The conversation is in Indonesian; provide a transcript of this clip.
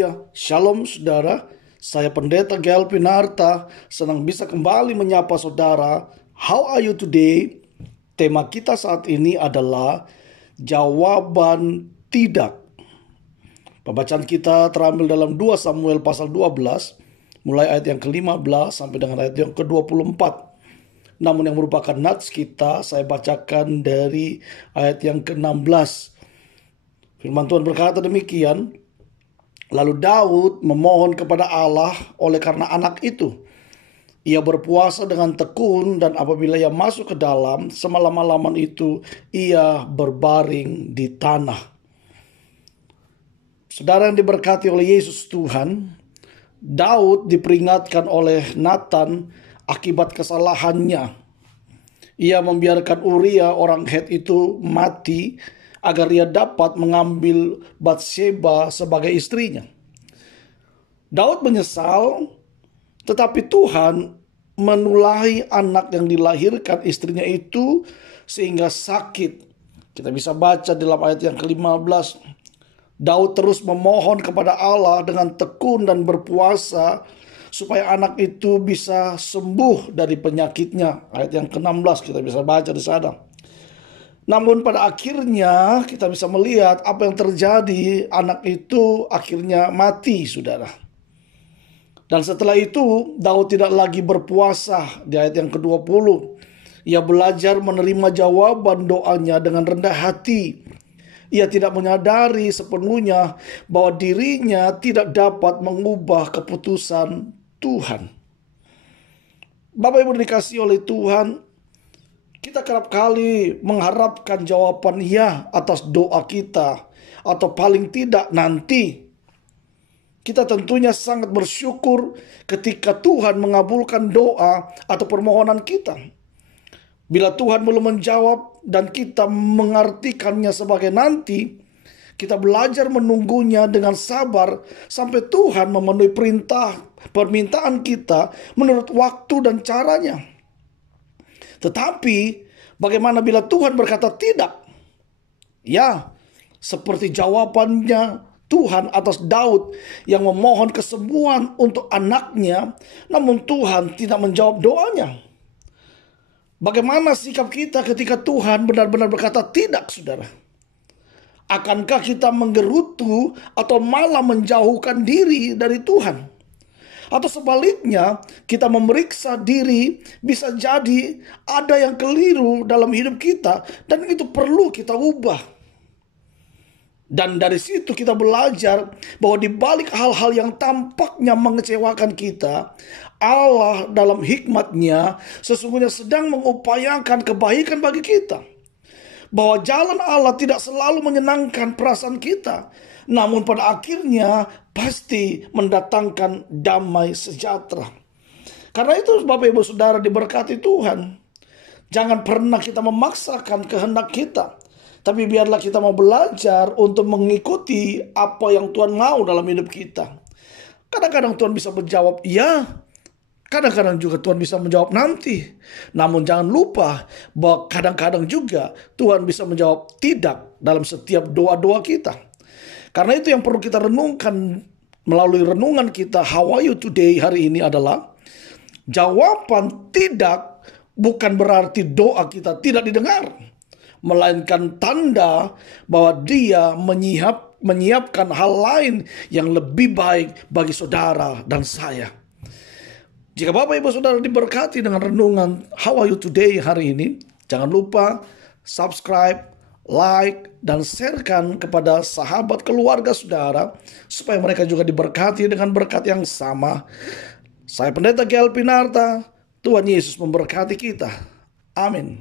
Ya, Shalom saudara, saya Pendeta Gael Pinarta, senang bisa kembali menyapa saudara. How are you today? Tema kita saat ini adalah jawaban tidak. Pembacaan kita terambil dalam 2 Samuel pasal 12, mulai ayat yang ke-15 sampai dengan ayat yang ke-24. Namun yang merupakan nats kita, saya bacakan dari ayat yang ke-16. Firman Tuhan berkata demikian. Lalu Daud memohon kepada Allah oleh karena anak itu. Ia berpuasa dengan tekun, dan apabila ia masuk ke dalam, semalam-malaman itu ia berbaring di tanah. Saudara yang diberkati oleh Yesus Tuhan, Daud diperingatkan oleh Nathan akibat kesalahannya. Ia membiarkan Uria orang Het itu mati agar ia dapat mengambil Batsheba sebagai istrinya. Daud menyesal, tetapi Tuhan menulahi anak yang dilahirkan istrinya itu sehingga sakit. Kita bisa baca dalam ayat yang ke-15. Daud terus memohon kepada Allah dengan tekun dan berpuasa supaya anak itu bisa sembuh dari penyakitnya. Ayat yang ke-16 kita bisa baca di sana. Namun pada akhirnya kita bisa melihat apa yang terjadi. Anak itu akhirnya mati, saudara. Dan setelah itu Daud tidak lagi berpuasa. Di ayat yang ke-20, ia belajar menerima jawaban doanya dengan rendah hati. Ia tidak menyadari sepenuhnya bahwa dirinya tidak dapat mengubah keputusan Tuhan. Bapak Ibu dikasihi oleh Tuhan, kita kerap kali mengharapkan jawaban ya atas doa kita, atau paling tidak nanti. Kita tentunya sangat bersyukur ketika Tuhan mengabulkan doa atau permohonan kita. Bila Tuhan belum menjawab dan kita mengartikannya sebagai nanti, kita belajar menunggunya dengan sabar sampai Tuhan memenuhi permintaan kita menurut waktu dan caranya. Tetapi bagaimana bila Tuhan berkata tidak? Ya, seperti jawabannya Tuhan atas Daud yang memohon kesembuhan untuk anaknya, namun Tuhan tidak menjawab doanya. Bagaimana sikap kita ketika Tuhan benar-benar berkata tidak, saudara? Akankah kita menggerutu atau malah menjauhkan diri dari Tuhan? Atau sebaliknya, kita memeriksa diri, bisa jadi ada yang keliru dalam hidup kita dan itu perlu kita ubah. Dan dari situ kita belajar bahwa di balik hal-hal yang tampaknya mengecewakan kita, Allah dalam hikmat-Nya sesungguhnya sedang mengupayakan kebaikan bagi kita. Bahwa jalan Allah tidak selalu menyenangkan perasaan kita, namun pada akhirnya pasti mendatangkan damai sejahtera. Karena itu Bapak Ibu Saudara diberkati Tuhan, jangan pernah kita memaksakan kehendak kita, tapi biarlah kita mau belajar untuk mengikuti apa yang Tuhan mau dalam hidup kita. Kadang-kadang Tuhan bisa menjawab ya, kadang-kadang juga Tuhan bisa menjawab nanti. Namun jangan lupa bahwa kadang-kadang juga Tuhan bisa menjawab tidak dalam setiap doa-doa kita. Karena itu yang perlu kita renungkan melalui renungan kita How are you today hari ini adalah jawaban tidak bukan berarti doa kita tidak didengar, melainkan tanda bahwa Dia menyiapkan hal lain yang lebih baik bagi saudara dan saya. Jika Bapak Ibu Saudara diberkati dengan renungan How are you today hari ini, jangan lupa subscribe, like, dan sharekan kepada sahabat keluarga saudara supaya mereka juga diberkati dengan berkat yang sama. Saya Pendeta Gael Pinarta, Tuhan Yesus memberkati kita. Amin.